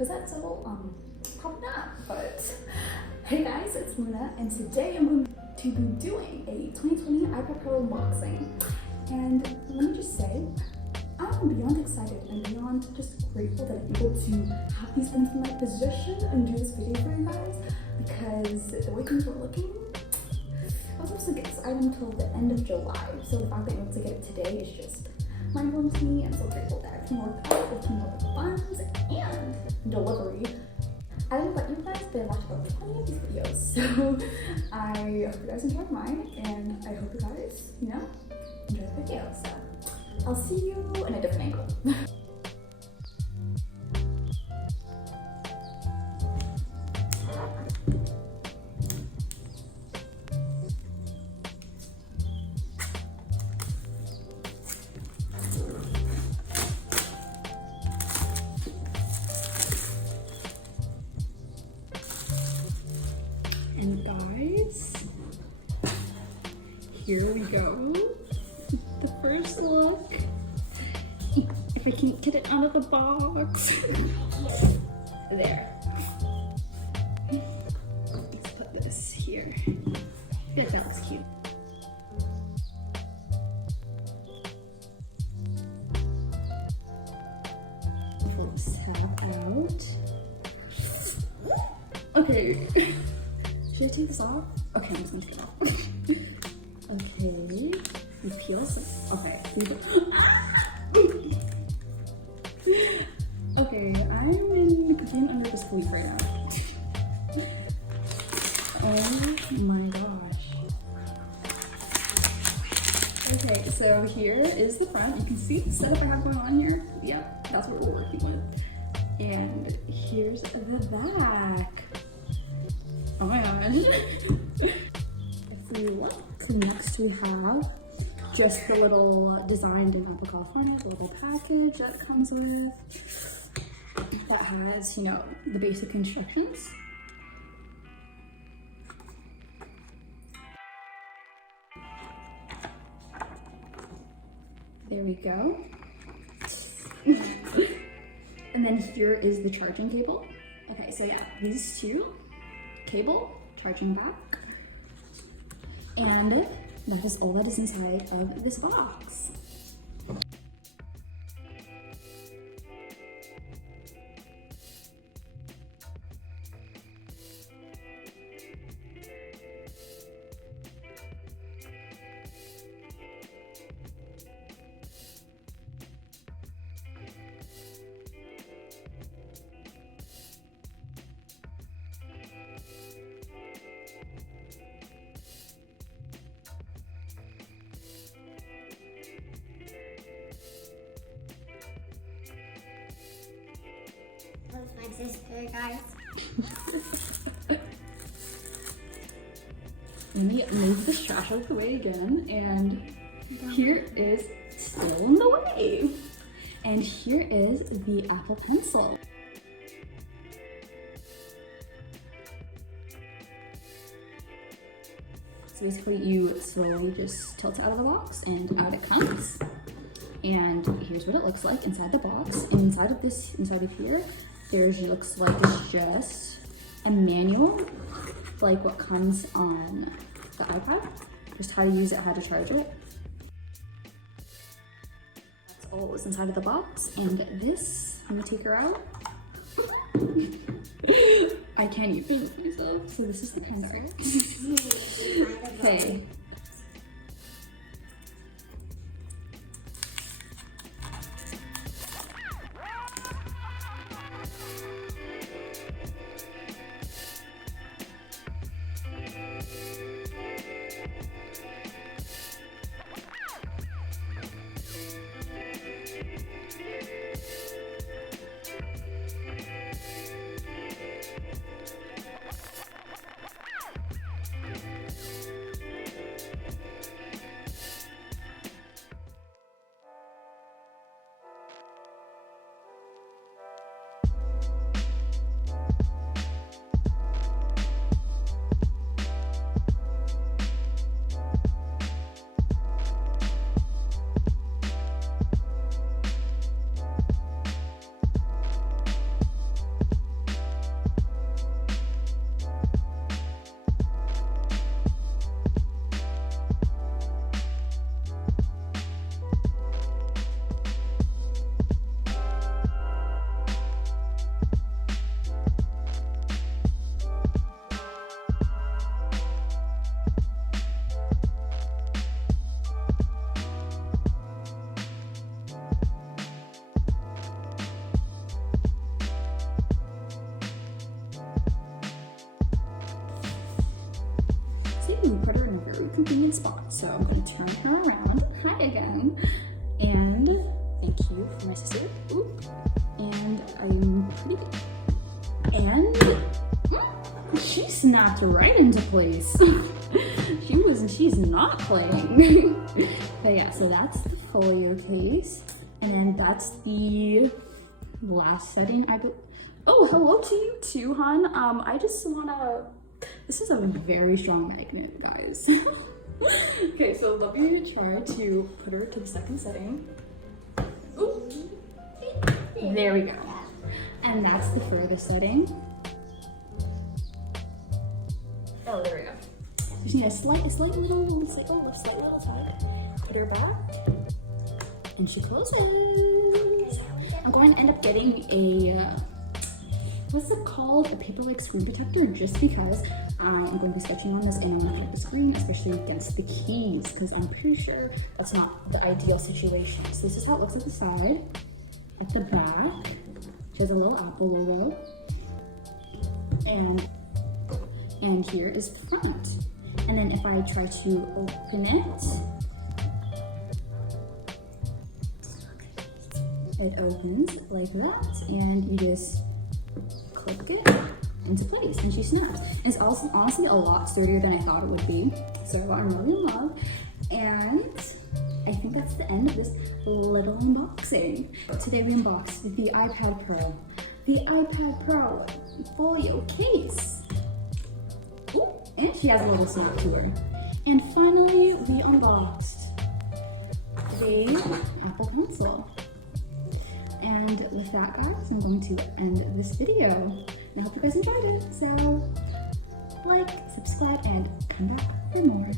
Was that so? Probably not, but hey guys, it's Luna, and today I'm going to be doing a 2020 iPad Pro unboxing. And let me just say, I'm beyond excited and beyond just grateful that I'm able to have these things in my possession and do this video for you guys, because the way things were looking, I was supposed to get this item until the end of July, so the fact that I'm able to get it today is just mind-blowing to me. I'm so grateful that everything worked out with the funds and delivery. I don't know about you guys, but I watched about 20 of these videos, so I hope you guys enjoyed mine, and I hope you guys, enjoy the video. So I'll see you in a different angle. And guys, here we go. The first look. If I can get it out of the box. There. Let's put this here. I feel like that looks cute. Pull this tab out. Okay. Should I take this off? Okay, I'm just gonna take it off. Okay, you peel this. Okay. Okay, I'm in cooking under disbelief right now. Oh my gosh. Okay, so here is the front. You can see the setup I have going on here. Yeah, that's what we're working with. And here's the back. Oh my gosh. If we look, so next we have just the little designed in Apple California, the little package that comes with, that has, the basic instructions. There we go. And then here is the charging cable. Okay, so yeah, these two. Cable, charging back, and that is all that is inside of this box. That's my sister, guys. Let me move this trash out of the way again, and here is still in the way. And here is the Apple Pencil. So basically you slowly just tilt it out of the box and out it comes. And here's what it looks like inside the box. And inside of here, looks like it's just a manual, like what comes on the iPad, just how to use it, how to charge it. That's all that was inside of the box. And this, I'm gonna take her out. I can't even look myself, so this is the kind of art. Okay. blind spot. So I'm going to turn her around. Hi again. And thank you for my sister. Ooh. And I'm pretty good. And she snapped right into place. She's not playing. But yeah, so that's the folio case. And then that's the last setting. Oh, hello to you too, hon. I just wanna, this is a very strong magnet, guys. Okay, so let me try to put her to the second setting. Ooh. There we go. And that's the furthest setting. Oh, there we go. Just need a slight little side. Put her back. And she closes. I'm going to end up getting a, what's it called? A paper-like screen protector, just because I am going to be sketching on this and I want to protect the screen, especially against the keys, because I'm pretty sure that's not the ideal situation. So this is how it looks at the side. At the back, she has a little Apple logo. And here is the front. And then if I try to open it, it opens like that, and you just click it into place, and she snaps. And it's also honestly a lot sturdier than I thought it would be, so I'm really in love. And I think that's the end of this little unboxing. Today we unboxed the iPad Pro, Folio Case. Ooh, and she has a little snap to her. And finally, we unboxed the Apple Pencil. And with that, guys, I'm going to end this video. And I hope you guys enjoyed it. So, like, subscribe, and come back for more.